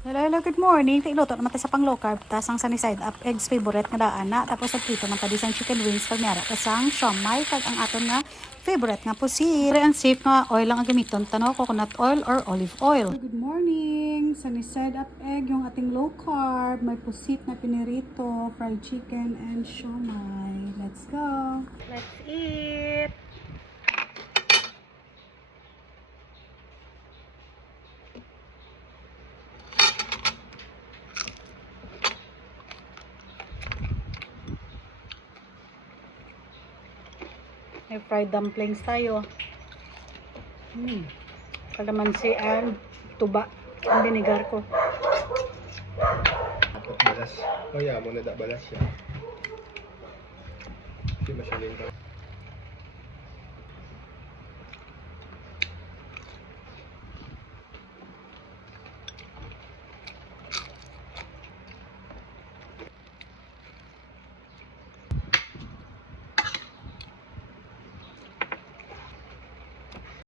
Hello, good morning. Iluto naman tayo sa pang low carb. Tas ang sunny side up eggs favorite nga daan na. Tapos at dito man tayo isang chicken wings pag meron. Tas ang siomay pag ang aton nga favorite nga pusit. Pero ang safe nga oil lang ang gamiton. Tanaw, coconut oil or olive oil. Good morning. Sunny side up egg yung ating low carb. May pusit na pinirito, fried chicken and siomay. Let's go. Let's eat. May fried dumplings tayo. Kalamansi and tuba. Ang binigar ko. Balas. Oh yeah, muna da balas siya. Hindi masyaling ka.